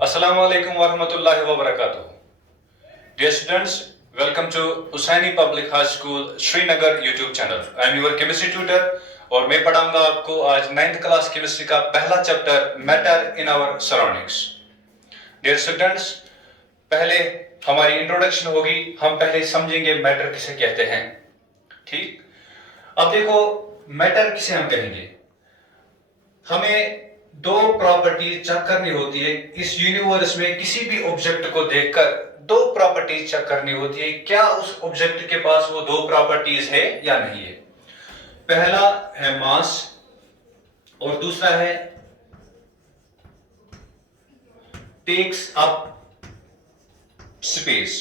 Assalamu alaikum wa rahmatullahi wa barakatuh. Dear students, welcome to Usaini Public High School, Srinagar YouTube channel. I am your chemistry tutor और मैं पढ़ाऊंगा आपको आज 9th class chemistry का पहला chapter matter in our surroundings. Dear students, पहले हमारी introduction होगी. हम पहले समझेंगे मैटर किसे कहते हैं. ठीक. अब देखो मैटर किसे हम कहेंगे. हमें दो प्रॉपर्टीज चेक करनी होती है. इस यूनिवर्स में किसी भी ऑब्जेक्ट को देखकर दो प्रॉपर्टीज चेक करनी होती है. क्या उस ऑब्जेक्ट के पास वो दो प्रॉपर्टीज है या नहीं है. पहला है मास और दूसरा है टेक्स अप स्पेस.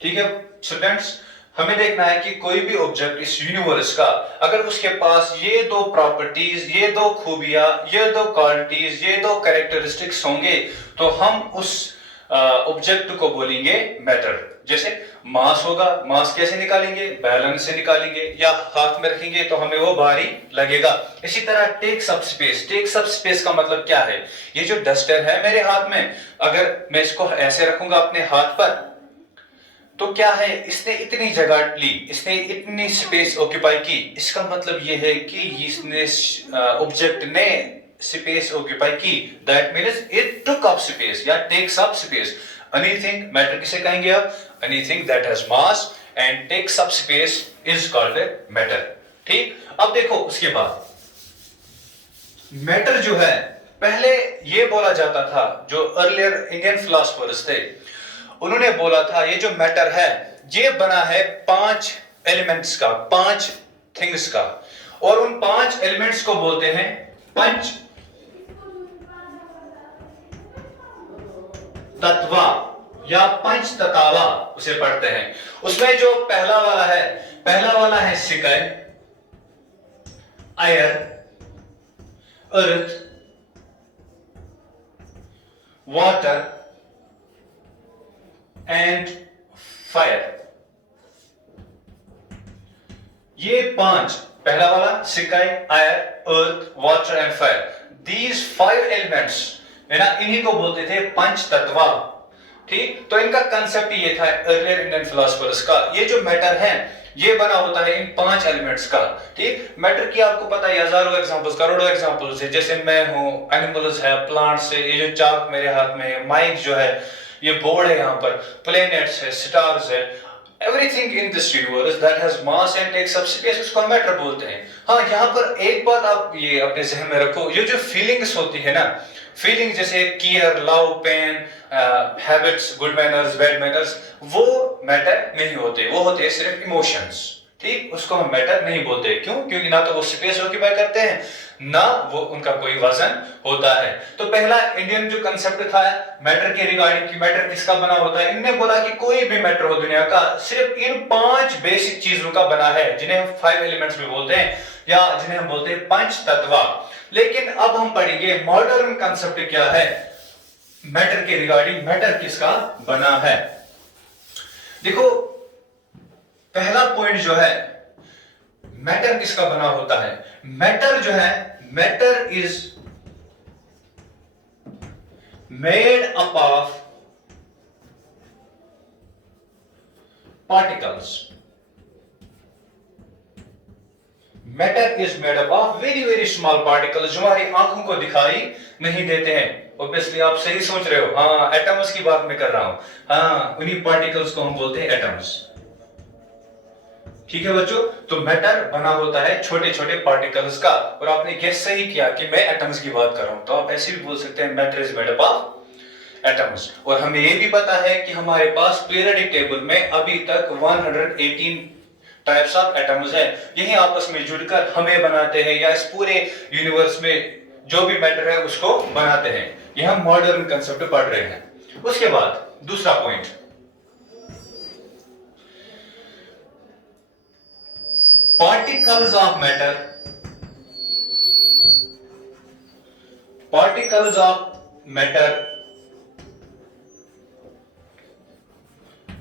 ठीक है स्टूडेंट्स, हमें देखना है कि कोई भी ऑब्जेक्ट इस यूनिवर्स का अगर उसके पास ये दो प्रॉपर्टीज, ये दो खूबियां, ये दो क्वालिटीज, ये दो कैरेक्टरिस्टिक्स होंगे तो हम उस ऑब्जेक्ट को बोलेंगे मैटर. जैसे मास होगा, मास कैसे निकालेंगे, बैलेंस से निकालेंगे या हाथ में रखेंगे तो हमें वो भारी लगेगा. इसी तरह takes up space. Takes up space का मतलब क्या है. ये जो डस्टर है मेरे हाथ में, अगर मैं इसको ऐसे रखूंगा अपने हाथ पर तो क्या है, इसने इतनी जगह ली, इसने इतनी स्पेस ऑक्यूपाई की. इसका मतलब यह है कि इसने ऑब्जेक्ट ने स्पेस ऑक्यूपाई की. That means it took up space या takes up space. Anything matter किसे कहेंगे आप. Anything that has mass and takes up space is called a matter. ठीक. अब देखो उसके बाद मैटर जो है, पहले ये बोला जाता था, जो अर्लियर इंडियन फिलोसोफर्स थे उन्होंने बोला था ये जो मैटर है ये बना है 5 एलिमेंट्स का, 5 थिंग्स का, और उन 5 एलिमेंट्स को बोलते हैं पंच तत्वा या पंच तत्वा उसे पढ़ते हैं. उसमें जो पहला वाला है sky, air, earth, water and fire. ये 5, पहला वाला sky, air, earth, water and fire. These 5 elements है ना, इन्हीं को बोलते थे पंच तत्वा. ठीक. तो इनका कंसेप्ट ये था अर्लियर इंडियन फिलोसोफर्स का. ये जो मैटर है ये बना होता है इन 5 एलिमेंट्स का. ठीक. मैटर की आपको पता है हजारों एग्जांपल्स, करोड़ों एग्जांपल्स है. जैसे मैं हूं, एनिमल्स है, प्लांट्स है, ये जो चाक मेरे हाथ में है, माइक जो है, ये बोर्ड है, यहाँ पर प्लैनेट्स है, स्टार्स है, everything in this universe that has mass and takes up space, उसको हम मैटर बोलते हैं. हाँ, यहाँ पर एक बात आप ये अपने जहन में रखो, ये जो फीलिंग्स होती है ना, फीलिंग जैसे care, love, pain, habits, good manners, bad manners, वो मैटर नहीं होते. वो होते हैं सिर्फ इमोशंस. ठीक. उसको हम मैटर नहीं बोलते. क्यों? क्योंकि ना तो वो स्पेस ऑक्यूपाई करते हैं, ना वो उनका कोई वजन होता है. तो पहला इंडियन जो कंसेप्ट था मैटर के रिगार्डिंग कि मैटर किसका बना होता है, इनने बोला कि कोई भी मैटर हो दुनिया का सिर्फ इन 5 बेसिक चीजों का बना है, जिन्हें हम 5 एलिमेंट्स भी बोलते हैं या जिन्हें हम बोलते हैं पंच तत्वा. लेकिन अब हम पढ़ेंगे मॉडर्न कंसेप्ट क्या है मैटर के रिगार्डिंग, मैटर किसका बना है. देखो पहला पॉइंट जो है, मैटर किसका बना होता है. मैटर जो है, matter is made up of particles. Matter is made up of very very small particles, जो हमारी आंखों को दिखाई नहीं देते हैं. ऑब्वियसली आप सही सोच रहे हो, हाँ एटम्स की बात मैं कर रहा हूं. हाँ, उन्हीं पार्टिकल्स को हम बोलते हैं एटम्स. ठीक है बच्चों. तो मैटर बना होता है छोटे छोटे पार्टिकल्स का. और आपने गेस सही किया कि मैं एटम्स की बात कर रहा हूं, तो आप ऐसे भी बोल सकते हैं matter is made up of atoms. और हमें ये भी पता है कि हमारे पास पीरियोडिक टेबल में अभी तक 118 टाइप्स ऑफ एटम्स है. यही आपस में जुड़कर हमें बनाते हैं या इस पूरे यूनिवर्स में जो भी मैटर है उसको बनाते हैं. यह हम मॉडर्न कंसेप्ट पढ़ रहे हैं. उसके बाद दूसरा point, particles of matter, particles of matter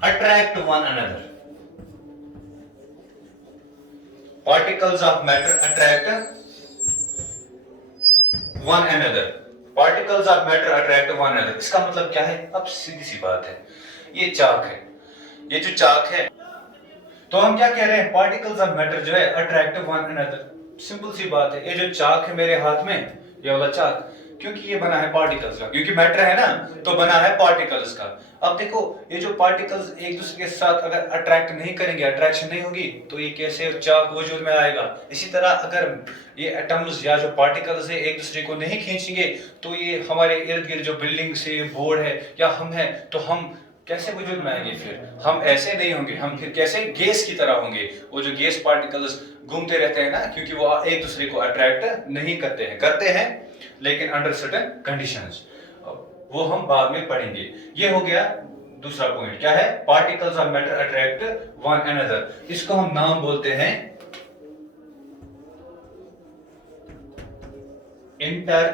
attract one another. Particles of matter attract one another. Particles of matter attract one another, इसका मतलब क्या है? अब सीधी सी बात है, ये चाक है, ये जो चाक है, तो हम क्या कह रहे हैं? पार्टिकल्स ऑफ मैटर जो है अट्रैक्ट वन अनदर। सिंपल सी बात है, ये जो चाक है मेरे हाथ में, ये वाला चाक, क्योंकि ये बना है पार्टिकल्स का, क्योंकि मैटर है ना, तो बना है पार्टिकल्स का। अब देखो, ये जो पार्टिकल्स एक दूसरे के साथ अगर अट्रैक्ट नहीं करेंगे, अट्रैक्शन नहीं होगी, तो ये कैसे चाक वजूद में आएगा? इसी तरह अगर ये एटम्स या जो पार्टिकल्स है एक दूसरे को नहीं खींचेंगे, तो ये हमारे इर्द गिर्द जो बिल्डिंग से बोर्ड है या हम है, तो हम कैसे वजूद में आएंगे? फिर हम ऐसे नहीं होंगे, हम फिर कैसे गैस की तरह होंगे। वो जो गैस पार्टिकल्स घूमते रहते हैं ना, क्योंकि वो एक दूसरे को अट्रैक्ट नहीं करते हैं लेकिन अंडर सर्टेन कंडीशंस, वो हम बाद में पढ़ेंगे। ये हो गया दूसरा पॉइंट, क्या है? Particles of matter attract one another. इसको हम नाम बोलते हैं inter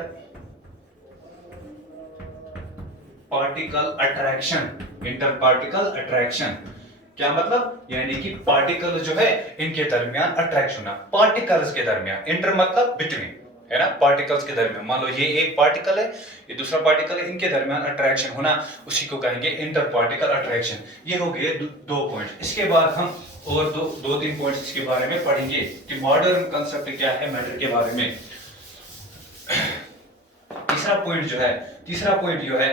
particle attraction. Inter particle attraction क्या मतलब? यानी कि पार्टिकल जो है इनके दरमियान अट्रैक्शन होना, पार्टिकल्स के दरमियान। इंटर मतलब बिटवीन, है ना, पार्टिकल्स के दरमियान। मान लो ये एक पार्टिकल है, ये दूसरा पार्टिकल है, इनके दरमियान अट्रैक्शन होना, उसी को कहेंगे इंटर पार्टिकल अट्रैक्शन। ये हो गए दो पॉइंट। इसके बाद हम और दो तीन पॉइंट्स इसके बारे में पढ़ेंगे कि मॉडर्न कंसेप्ट क्या है मैटर के बारे में। तीसरा पॉइंट जो है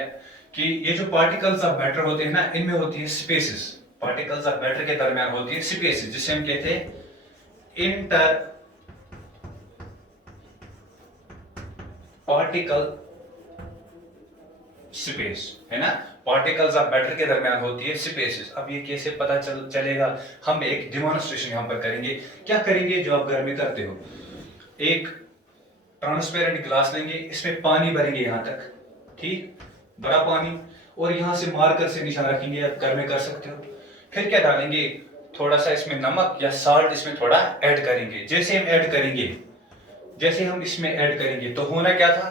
कि ये जो पार्टिकल्स ऑफ मैटर होते हैं ना, इनमें होती है स्पेसेस। पार्टिकल्स ऑफ मैटर के दरमियान होती है स्पेसेस, जिसे हम कहते हैं इंटर पार्टिकल स्पेस, है ना। पार्टिकल्स ऑफ मैटर के दरमियान होती है स्पेसेस। अब ये कैसे पता चलेगा? हम एक डेमोन्स्ट्रेशन यहां पर करेंगे। क्या करेंगे? जो आप घर में करते हो, एक ट्रांसपेरेंट ग्लास लेंगे, इसमें पानी भरेंगे यहां तक, ठीक, बड़ा पानी, और यहां से मार्कर से निशान रखेंगे, आप घर में कर सकते हो। फिर क्या डालेंगे? थोड़ा सा इसमें नमक या साल्ट इसमें थोड़ा ऐड करेंगे। जैसे हम इसमें ऐड करेंगे तो होना क्या था?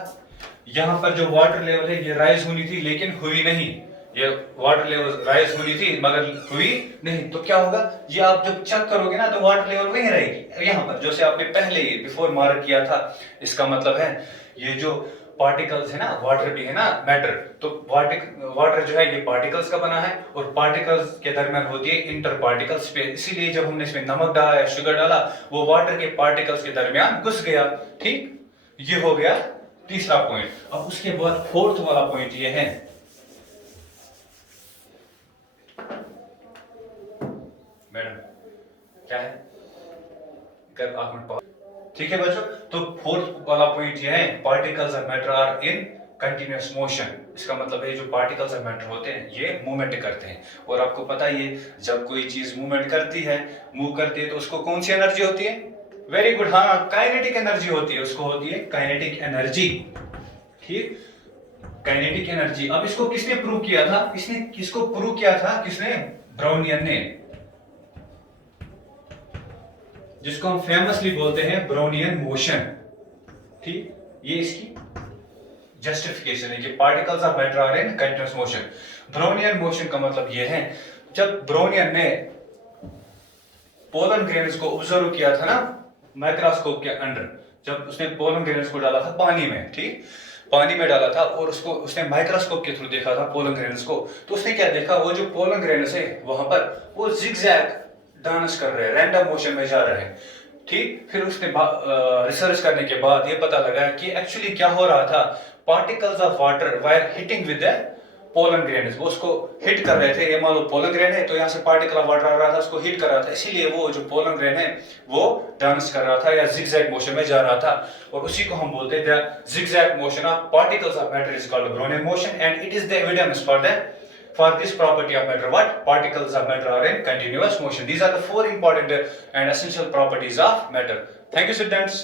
यहाँ पर जो वाटर लेवल है ये राइज होनी थी, लेकिन हुई नहीं। ये वाटर लेवल राइज होनी थी मगर हुई नहीं, तो क्या होगा? ये आप जब चेक करोगे ना, तो वाटर लेवल वही रहेगी यहाँ पर, जैसे आपने पहले बिफोर मार्क किया था। इसका मतलब है ये जो पार्टिकल्स है ना, वाटर भी है ना मैटर, तो वाटर जो है ये पार्टिकल्स का बना है, और पार्टिकल्स के दरमियान होती है इंटर पार्टिकल स्पेस। इसीलिए जब हमने इसमें नमक डाला या शुगर डाला, वो वाटर के पार्टिकल्स के दरमियान घुस गया, ठीक। ये हो गया तीसरा पॉइंट। अब उसके बाद फोर्थ वाला पॉइंट ये है, मैडम क्या है, कर 8 मिनट, ठीक है बच्चों। तो फोर्थ वाला पॉइंट ये है, particles of matter are in continuous motion. इसका मतलब है जो पार्टिकल्स ऑफ मैटर होते हैं ये मूवमेंट करते हैं, और आपको पता ही है जब कोई चीज मूवमेंट करती है, मूव करती है, तो उसको कौन सी एनर्जी होती है? वेरी गुड, हाँ, काइनेटिक एनर्जी होती है, उसको होती है काइनेटिक एनर्जी, ठीक, काइनेटिक एनर्जी। अब इसको किसने प्रूव किया था? किसको प्रूव किया था? किसने? ब्राउनियन ने, जिसको हम फेमसली बोलते हैं ब्राउनियन मोशन, ठीक। ये इसकी जस्टिफिकेशन है कि particles of matter are in continuous motion. Brownian motion का मतलब ये है, जब ब्राउनियन ने पोलन ग्रेन्स को ऑब्जर्व किया था ना माइक्रोस्कोप के अंडर, जब उसने पोलन ग्रेन्स को डाला था पानी में, ठीक, पानी में डाला था, और उसने माइक्रोस्कोप के थ्रू देखा था पोलन ग्रेन्स को, तो उसने क्या देखा? वो जो पोलन ग्रेन्स है वहां पर वो जिगजैग डांस कर रहे हैं, रैंडम मोशन में जा रहे हैं, ठीक। फिर उसने रिसर्च करने के बाद ये पता लगा कि एक्चुअली क्या हो रहा था, particles of water were hitting with the pollen grain, वो उसको हिट कर रहे थे। ये मान लो पोलन ग्रेन है, तो यहाँ से पार्टिकल ऑफ वाटर आ रहा था, उसको हिट कर रहा था, इसीलिए वो जो पोलन ग्रेन है वो डांस कर रहा था या जिगजैग मोशन में जा रहा था, और उसी को हम बोलते हैं zigzag motion of particles of matter is called Brownian motion, and it is the evidence for this property of matter. What? Particles of matter are in continuous motion. These are the 4 important and essential properties of matter. Thank you, students.